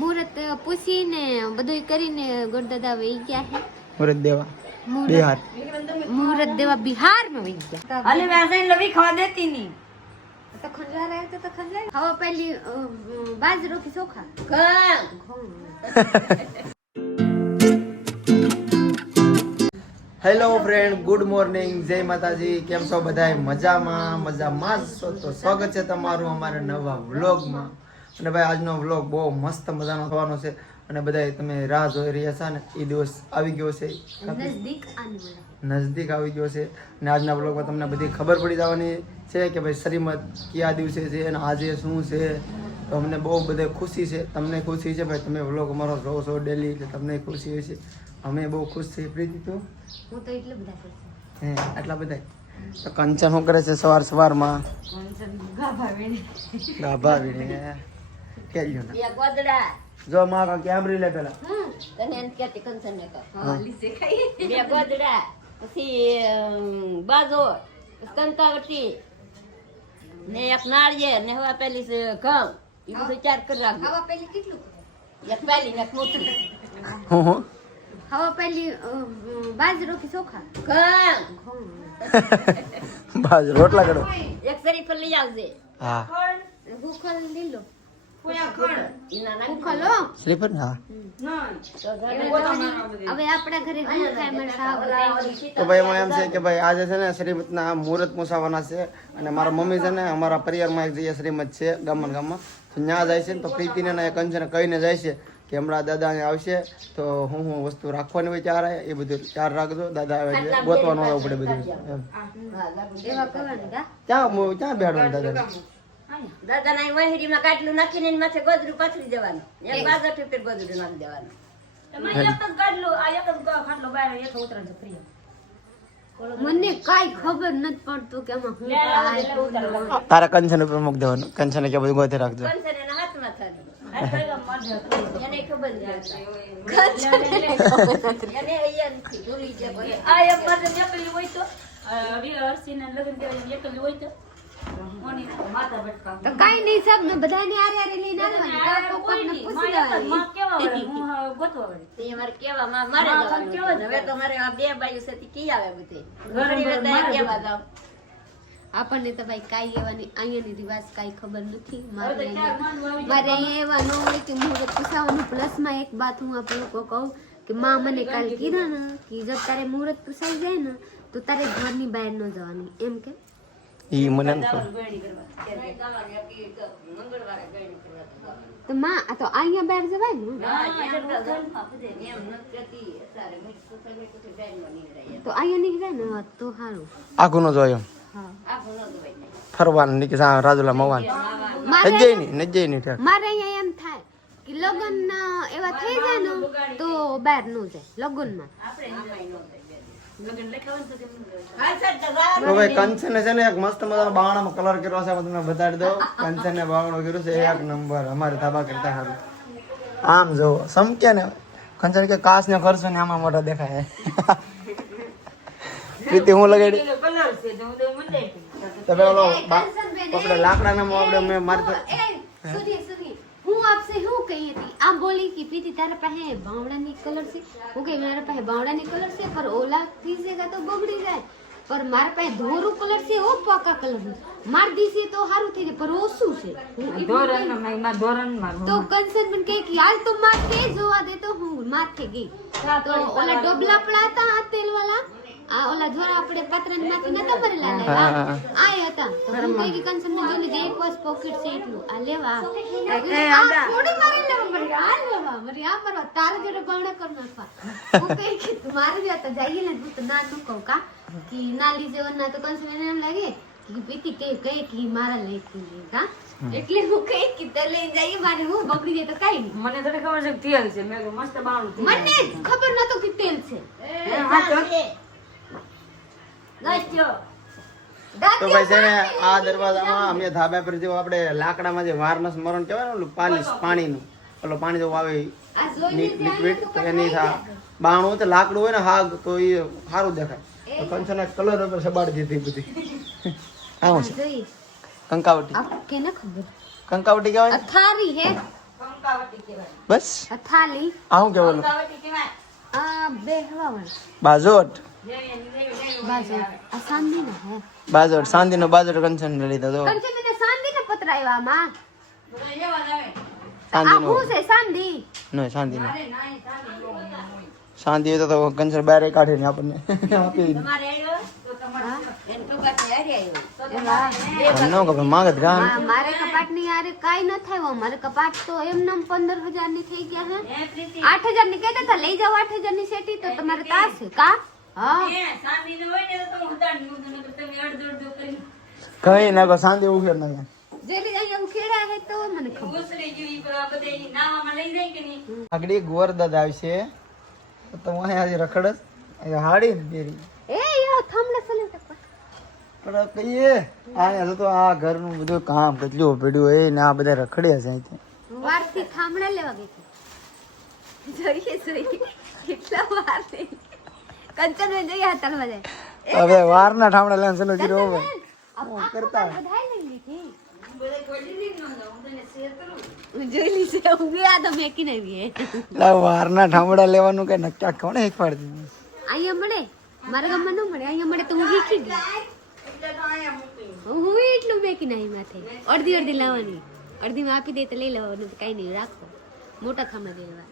મુહૂર્ત પૂછીને બધું કરીને ગોરદાદા વહી ગયા છે. મુહૂર્ત દેવા બિહાર, મુહૂર્ત દેવા બિહારમાં વહી ગયા. અલે વैसे लवी खवा देती नहीं તો ખંજવા રહે તો ખંજવા. હવે પહેલી બાજરો કે ચોખા. હેલો ફ્રેન્ડ, ગુડ મોર્નિંગ, જય માતાજી. કેમ છો બધા? મજામાં જ છો? તો સ્વાગત છે તમારું અમારા નવા વ્લોગમાં. અને ભાઈ આજનો વ્લોગ બહુ મસ્ત મજાનો થવાનો છે અને બધા તમે રાહ જોઈ રહ્યા છો ને, એ દિવસ આવી ગયો છે, નજદીક આવી ગયો છે. અને આજના વ્લોગમાં તમને બધી ખબર પડી જવાની છે કે ભાઈ શ્રીમદ કયા દિવસે છે અને આજે શું છે. તો અમને બહુ બધે ખુશી છે, તમને ખુશી છે ભાઈ, તમે વ્લોગ અમારો જોવો છો ડેલી એટલે તમને ખુશી હશે. અમે બહુ ખુશ છીએ. પ્રીતિ તું? હું તો એટલે બધા ખુશ છું. હે આટલા બધા? તો કંચન શું કરે છે સવારમાં? ગાભા વીણે કેલ્યો ને જો માં કા કેમરી લે પેલા તને એમ કેતી કંસન ને કા હા લીસે ખાઈ બે ગોદડા પછી બાજો કંકાવટી ને એક નાળિયેર ને હવા પેલી છે ઘઉં ઈ બધું ચાર કરી રાખજો. હવે પહેલી કેટલું? એક પેલી ને એક મોટી હું હવે પહેલી બાજરો કે ચોખા. ઘઉં બાજ રોટલા કરો. એક સરી પર લઈ આવજે. હા ભૂખલ લીલો ઈના ના ભૂખલો. સ્લીપર હા. હવે આપણા ઘરે શું ખાય મને સાવ તો ભાઈ એમાં એમ છે કે ભાઈ આજે છે ને શ્રીમદના મુહૂર્ત મૂસાવાના છે અને મારા મમ્મી છે ને અમારા પરિવારમાં એક જગ્યાએ શ્રીમદ છે ગામમાં, તો ત્યાં જાય છે ને તો પ્રીતિને ને કંચને કહીને જાય છે કે હમણાં દાદા અહીંયા આવશે તો હું વસ્તુ રાખવાની હોય ચાર એ બધું ચાર રાખજો, દાદા આવે એટલે ગોતવાનું આવવું પડે બધું એમ. એવા કરવાનું કા ક્યાં બેઠવાનું દાદા? દાદા ના વહેરીમાં કાટલું નાખીને એની માથે ગોદરું પાથરી દેવાનું, એક બાજુ ટીપે ગોદરું નાખી દેવાનું. મને કાઈ ખબર નથી પડતું કે આમાં હું થાય. તારા કંચન ઉપર મૂક દેવાનું, કંચને કે બધું ગોતે રાખજો. કંસન એના હાથમાં થાતું. એને ખબર નથી. એને અહીંયા નથી ભૂલી જાય. તો કાઈ નહીં, સબ ને બધાને આરે આરે લઈને આવવાનું. તારા પપ્પાને પૂછી લેવાનું. તે અમારે કેવા મારે જવાનું. હવે તો મારે આ બે બાયું છે તે કી આવે બધે. ઘણી બધા કેવા જાવ. આપણને તો ભાઈ કાઈ એવાની અહીંયાની રિવાજ કાઈ ખબર નથી. મારે અહીંયા એવા ન હોય કે મુહૂર્ત પૂછાવાનું. પ્લસમાં એક વાત હું આપ લોકો કહું કે માં મને કાલ કીધા ને કે જો તારે મુહૂર્ત પૂછાઈ જાય ને તો તારે ઘરની બહાર ન જવાની, એમ કે ઈ મને તો માં આ તો અહીંયા બહાર જવાય ને. તો અહીંયા નીકળાય ને તો સારું. આખું ન જોયું ફરવાનું નીકળી રાજુલા મવાનું નજ્જઈ નહીં મારે અહીંયા એમ થાય કે લગ્ન એવા થઈ જાય ને તો બહાર ન જાય લગ્નમાં. તો ભાઈ કંચને છે ને એક મસ્ત મજાનો બાવણામાં કલર કર્યો છે, તમને બતાડી દઉં. કંચને બાવણો કર્યો છે એક નંબર, અમારે ધાબા કરતા સારું. આમ જો સમકે ને કંચન કે કાચ ને કરશો ને આમાં મોટા દેખાય. પ્રીતિ હું લગાડી તો પેલો આપણે લાકડાના આપણે મેં મારી હું આપસે હું કહી હતી આ બોલી કે પ્રીતિ તારા પાસે બાવડાની કલર છે. હું કે મારા પાસે બાવડાની કલર છે પર ઓલા દીસેગા તો બગડી જાય, પર મારા પાસે ધોરું કલર છે ઓ પાકા કલર માર દીસે તો સારું થઈ જાય પર ઓછું છે તો કંસન મને કહે કે હાલ તો માથે જોવા દે. તો હું માથે ગઈ તો ઓલા ડોબલા પડા હતા આ તેલ વાળા આ ઓલા ધોરા આપણે પતરાની માથે નતા ભરેલા ને આ હતા. તો હું કહી કે કંસન ને જોને જે એક વસ પોકેટ છે એટલું આ લેવા આ થોડી મારે લેવા પડે આ લેવા મરી આ પરવા તારા જોડે બાવડા કર નાખવા. હું કહી કે મારે જે હતા જઈએ ને તો ના તું કહું કા કે ના લીજે વરના તો કંસન એને એમ લાગે કે પીતી તે કહે કે મારા લઈ કે કા એટલે હું કહી કે તે લઈ જઈએ મારે હું બગડી જાય તો કાઈ નહીં. મને તો ખબર છે તેલ છે, મેં મસ્ત બાણું મને ખબર નતો કે તેલ છે. તો ભાઈ છે ને આ દરવાજામાં અમે ધાબા પર જેવું આપણે લાકડામાં જે વારનસ મરણ કહેવાય ને ઓલું પાલિશ પાણીનું ઓલો પાણી જેવું આવે લિક્વિડ તો એની બાણું તો લાકડું હોય ને હાગ તો એ સારું દેખાય. તો કંચન કલર ઉપર સબાડી દીધી બધી. આવું છે કંકાવટી. કેને ખબર કંકાવટી કહેવાય. અથારી હે કંકાવટી કહેવાય. બસ થાલી આ શું કેવું કંકાવટી કહેવાય. આ બેહવા વાળા બાજોટ બાજુ આ સાંદી ના હે બાજોટ સાંદી નો બાજોટ કંચન લીધો તો કંચન ને સાંદી ને પતરાવ્યા આમાં બધા એવા જ આવે. સાંદી આ નો હું છે સાંદી નહીં સાંદી નો અરે ના, એ સારી નો હોય. શાંતિ હોય તો કંચન બહાર કાઢીને આપણને આપી દે. તમારે આવ્યો તો તમારે એને ટૂંકાથી હારી આવ્યો. તો એવા અમને ન ખબર માગત ગામ મારે કપાટ ની યાર કાઈ ન થાય મારે કપાટ તો એમનેમ 15,000 ની થઈ ગયા હે હે પ્રીતિ? 8,000 ની કહેતા હતા લઈ જાઓ 8,000 ની સેટી તો તમારે તાસ છે કા હા હે, શાંતિનો હોય ને તો હું ઉતારી દઉં. નકર તમે અડધો કરી કઈ નાખો શાંતિ ઉખેર નાખે જેલી અહીંયા ઉખેડા હે તો મને ખબર ઘૂસરી જેવી પર આ બધે નાવામાં લઈ જાય કે નહીં? આગળ ગોરદાદ આવશે તો હું અહીંયા આજે રખડત અહીંયા હાડી ને બેરી એ યો થાંભલે સલે ટપા પણ કહીએ અહીંયા તો આ ઘરનું બધું કામ કેટલું પડ્યું એ ને આ બધા રખડ્યા છે અહીંથી વારથી થાંભલા લેવા ગઈ હતી જોઈએ કેટલા વાર થઈ કંચન ને જોઈએ તલવા જાય તો હવે વારના ઠામડા લેવાનું ચલો જીરો હવે કરતા બધાય લઈ લીધી બધે કોઈ દીધી જ નહોતો. હું તને શેર કરું. હું જોઈ લીધી હું ગયા તો મેકી ને લા વારના ઠામડા લેવાનું કઈ નક્કી કોણે શીખવાડી દીધું અહીંયા મળે મારા ગામમાં ન મળે અહીંયા મળે તો હું શીખી ગઈ એટલે તો અહીંયા મૂકી. હું એટલું મેકી નાઈ માથે અડધી અડધી લાવવાની અડધી માં આપી દે તો લઈ લેવાનું કઈ નહીં રાખો મોટા થાંભલા દેવા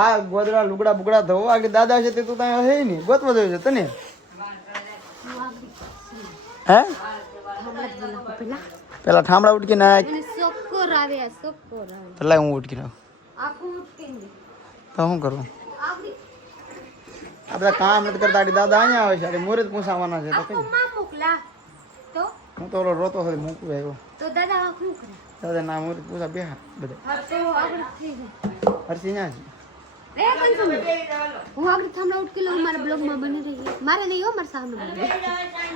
આ ગોદડા લુગડા બુગડા ધોવા કે દાદા છે તે તું ત્યાં હે નહીં ગોતવા જોયું છે તને હે પેલા પેલા ઠામડા ઉટકી નાખ અને સોકોર આવ્યા સોકોર આવે પેલા હું ઉટકી નાખ આખું ઉઠીને તો શું કરું આવડી આ બધા કામ નથી કરતા આડી દાદા અહીંયા આવે છે આડી મુહૂર્ત પૂછાવાના છે તો કઈ આખું માં મોકલા તો હું તો ઓલો રોતો હોય મૂકું આવ્યો દાદા આખું કરે દાદા ના મુહૂર્ત પૂછા બેહા બધા તો આગળ થઈ જાય હરસી ના છે રે કંચન હું આગળ થાંભલા ઉઠકી લઉં મારા બ્લોગમાં બની રહી મારે નહીં હો મારા સામે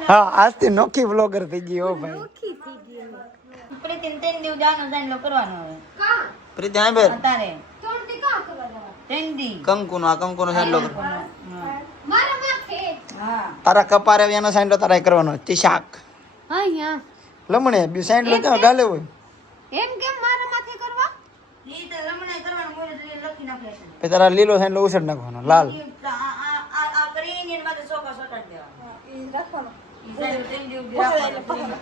હા આજથી નોખી બ્લોગર થઈ ગઈ હો ભાઈ ઓખી થઈ ગઈ પ્રીતિને 3 દિવસ જાનો જાનો કરવાનો હવે. કા પ્રીતિ આ બેર અત્યારે તોડતી કા કરવા જવા 3 દી. કંકુનો આ કંકુનો સાંડલો કર મારા માથે હા. તારા કપારે એનો સાંડલો તારા કરવાનો તિશાક અહીંયા લમણે બી સાંડલો ક્યાં ગાલે હોય એમ કેમ મારા માથે કરવા ઈ તો લમણે કરવાનું મોઢે લખી નાખે છે. પછી તારા લીલો સાંડલો ઉછળ નાખવાનો લાલ આ કરીને એને માથે ચોખા ચોટાડી દેવા. ઈ રાખવાનો. ઈ સાહેબ 3 દિવસ રાખવાનો.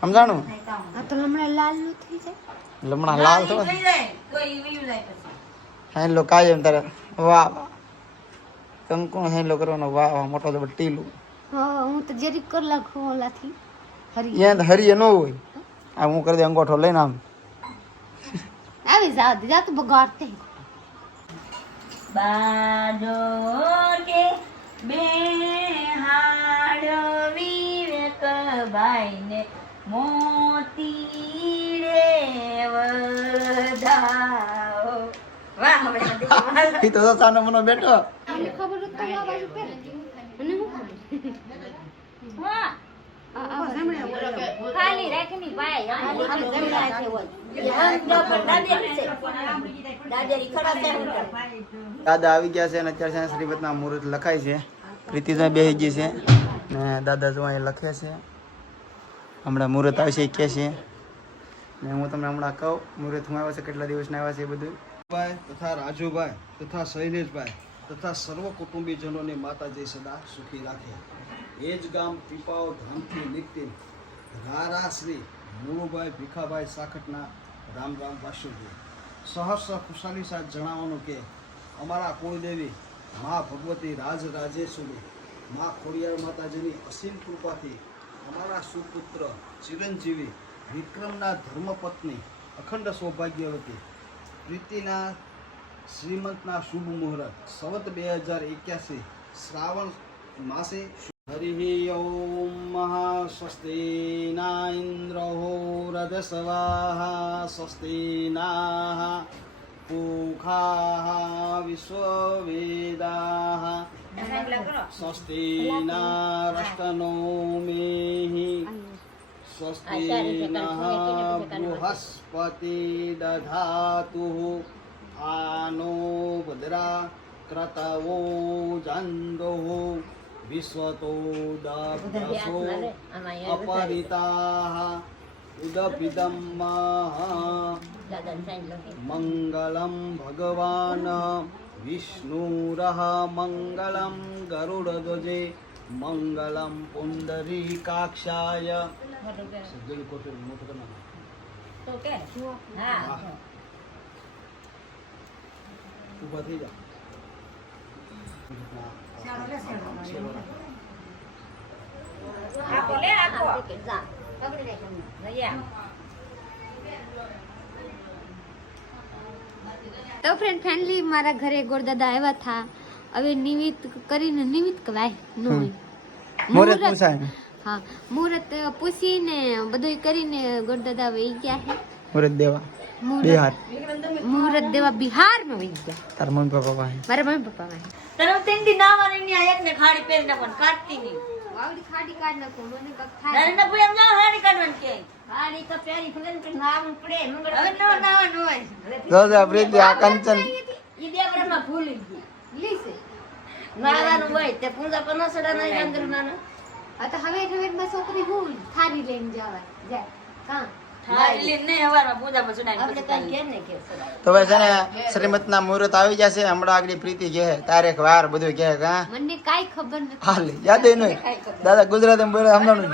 સમજાણું આ તો હમણાં લાલ નું થઈ જાય લમણા લાલ ઈ થવા થઈ જાય તો ઈ વયું જાય પછી. સાંડલો કાયમ તારે વાહ વાહ કંકુનો સાંડલો કરવાનો વાહ વાહ મોટો તો ટીલું હા હું તો જરીક કર લાખું ઓલાથી હરી ત્યાં હરીએ ન હોય આ હું કરી દે અંગોઠો લઈને આમ આવી જા તું બગાડતે બાજોટે બેહાડ વિવેક ભાઈને મોતી રે વધાવો. વાહ હવે ઈ તો સાનો મનો બેઠો મને ખબર હતું આ બાજુ પહેરે મને હું ખબર વાહ ખાલી રાખની ભાઈ દાદા આવી ગયા છે અને અત્યારે છે ને શ્રીમતના મુહૂર્ત લખાય છે પ્રીતિ ત્યાં બેસી ગઈ છે ને દાદા જો અહીં લખે છે હમણાં મુહૂર્ત આવશે એ કહે છે ને હું તમને હમણાં કહું મુહૂર્ત હું આવ્યો છે કેટલા દિવસના આવ્યા છે એ બધું ભાઈ તથા રાજુભાઈ તથા શૈલેષભાઈ તથા સર્વ કુટુંબીજનોને માતાજી સદા સુખી રાખે એ જ ગામ પીપાઓ ધામથી નીકળી રારા શ્રી મુળુભાઈ ભીખાભાઈ સાખટના રામ રામ વાસુજી સહસ્ર ખુશાલી સાથે જણાવવાનું કે અમારા કુળદેવી મા ભગવતી રાજ રાજેશ્વરી મા ખોડિયાર માતાજીની અસીમ કૃપાથી અમારા સુપુત્ર ચિરંજીવી વિક્રમના ધર્મપત્ની અખંડ સૌભાગ્યવતી પ્રીતિના શ્રીમંતના શુભ મુહૂર્ત સંવત 2081 શ્રાવણ માસે હરિ ઓમ સ્વસ્તિ ના ઇન્દ્રો રદસવાહ સ્વસ્તિ ના પૂખા વિશ્વવેદાઃ સ્વસ્તિ ના રષ્ટનો મેહિ સ્વસ્તિ નઃ બૃહસ્પતિ દધાતુઃ આનો ભદ્રા ક્રતવો જંદોઃ વિશ્વતો દભ્યસો અપરિતાઃ ઉદપિતમ દાદાને સાઈન લખી. મંગલમ ભગવાન વિષ્ણુરઃ મંગલમ ગરુડધ્વજે મંગલમ પુંડરીકાક્ષાય સજ્જન કોટે મોટો કરના તો કે? હા. ઊભા થઈ જા આપો લે, આપો. જા પકડી રાખ અમને. લઈ આવ. તો ફ્રેન્ડ ફેમિલી મારા ઘરે ગોરદાદા આવ્યા હતા. હવે નિમિત્ત કરીને નિમિત્ત કહેવાય નો મુહૂર્ત પૂછાય હા મુહૂર્ત પૂછીને બધું કરીને ગોરદાદા વહી ગયા છે. મુહૂર્ત દેવા મુહૂર્ત મુહૂર્ત દેવા બિહારમાં વહી ગયા. તાર મમ્મી પપ્પા પાસે મારા મમ્મી પપ્પા વાય તરફ તીનથી નાવાની ની આ એકને ખાડી પહેરીને પણ કાઢતી નહીં. આવડી ખાડી કાઢ નાખો મને કક થાય નરેન્દ્ર ભાઈ એમ ના હાડી કાઢવાની કે હાડી તો પહેરી ફગન કે નાવું પડે મંગળ હવે નો નાવાનું હોય. જો જો પ્રીતિ આ કંચન ઈ દેવરામાં ભૂલી ગઈ. લીસે નાવાનું હોય તે પૂજા પર ન સડા નહીં અંદર નાના. આ તો હવે માં છોકરી હું થારી લઈને જવા જાય કા થાળી લઈને નહીં હવારમાં પૂજામાં સડાઈને આપણે કાંઈ કે ને કે સડાય. તો ભાઈ છે ને શ્રીમતના મુહૂર્ત આવી જશે હમણાં આગળ પ્રીતિ કહે તારીખ વાર બધું કહે કા મને કાઈ ખબર નથી. હાલ યાદ નહીં દાદા ગુજરાતી બોલે સમજાણું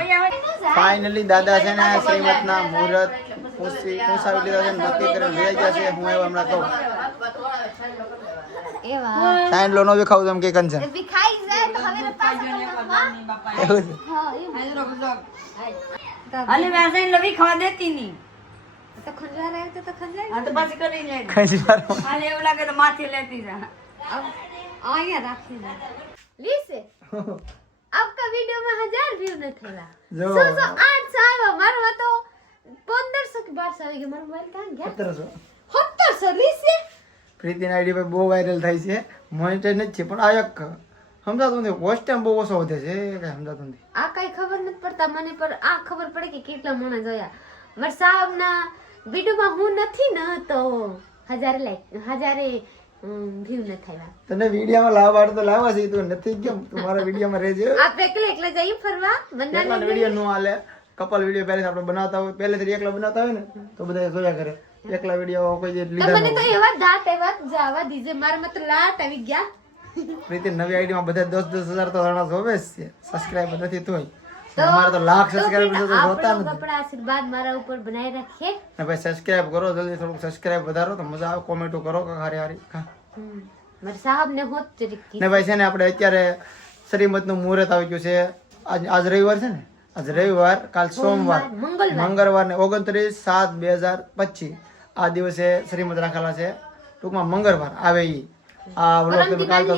ફાઇનલી દાદા છે ને શ્રીમતના મુહૂર્ત પૂછાવી લીધા છે નક્કી કરીને લઈ ગયા છે હું એવા હમણાં કહું એવા સાઈન લો નો બી ખાવું એમ કે કંચન એ બી ખાઈ જાય તો હવે પાછા એવું છે હા એવું હાલે વાસણ લવી ખાવા દેતી નહીં. તો ખંજવાર આવ્યો તો ખંજવાર આ તો પાછી કરી લે. કંઈ વાર હાલે એવું લાગે તો માથે લેતી જા. અહીંયા રાખી દે લીસે આપકા वीडियो में 1000 व्यू न थेला જો 100 800 આવ્યો મારો તો 1500 કે 1200 આવી ગયો મારો મોબાઈલ ક્યાં ગયા 1700 લીસે પ્રીતિના આઈડી પર બહુ વાયરલ થાય છે મોનિટાઈઝ નથી છે પણ આ એક સમજાતું નથી વોચ ટાઈમ બહુ ઓછો વધે છે કઈ સમજાતું નથી આ કઈ ખબર નથી પડતા મને પર આ ખબર પડે કે કેટલા માણસ જોયા મારા સાહેબના વિડિયોમાં હું નથી ને તો 1000 વ્યૂ ન થયા તને વિડીયોમાં લાવવા તો લાવવા છે તું નથી કેમ તું મારા વિડીયોમાં રહેજે આપણે એકલા જઈએ ફરવા એકલા વિડીયો નો હાલે કપલ વિડીયો પહેલેથી આપણે બનાવતા હોય પહેલેથી એકલા બનાવતા હોય ને તો બધા જોયા કરે એકલા વિડીયો કોઈ જે લીધા મને તો એવા દાંત એવા જવા દીજે મારા મત લાટ આવી ગયા પ્રીતિ નવી આઈડી માં બધા 10,000 તો રણા જોવે જ છે સબસ્ક્રાઇબર નથી તોય અમારે તો લાખ સબસ્ક્રાઇબર તો જોતા નથી આપણા આશીર્વાદ મારા ઉપર બનાવી રાખે ને ભાઈ સબસ્ક્રાઇબ કરો જલ્દી થોડુંક સબસ્ક્રાઇબ વધારો તો મજા આવે કોમેન્ટો કરો કે હારી હારી મારા સાહેબ ને હોત ચરીકી ને ભાઈ છે ને આપણે અત્યારે શ્રીમત નું મુહૂર્ત આવી ગયું છે આજ રવિવાર છે ને આજ રવિવાર કાલ સોમવાર મંગળવાર ને 29/7/2025 આ દિવસે શ્રીમત રાખેલા છે ટૂંકમાં મંગળવાર આવે ઈ આ વ્લોગ તમે કાલ તો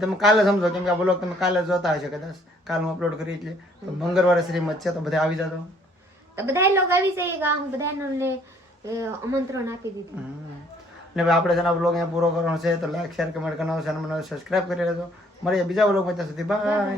તમે કાલે સમજો કેમ કે આ વ્લોગ તમે કાલે જોતા હશે કદાચ કાલ હું અપલોડ કરી એટલે તો મંગળવારે શ્રીમત છે તો બધા આવી જાતો તો બધા લોકો આવી જઈએ હું બધાને આમંત્રણ આપી દીધું ને ભાઈ આપણે જેના વ્લોગ અહીંયા પૂરો કરવાનો છે તો લાઈક શેર કમેન્ટ કરવાનો છે અને મને સબસ્ક્રાઇબ કરી લેજો મળીએ બીજા વ્લોગમાં ત્યાં સુધી બાય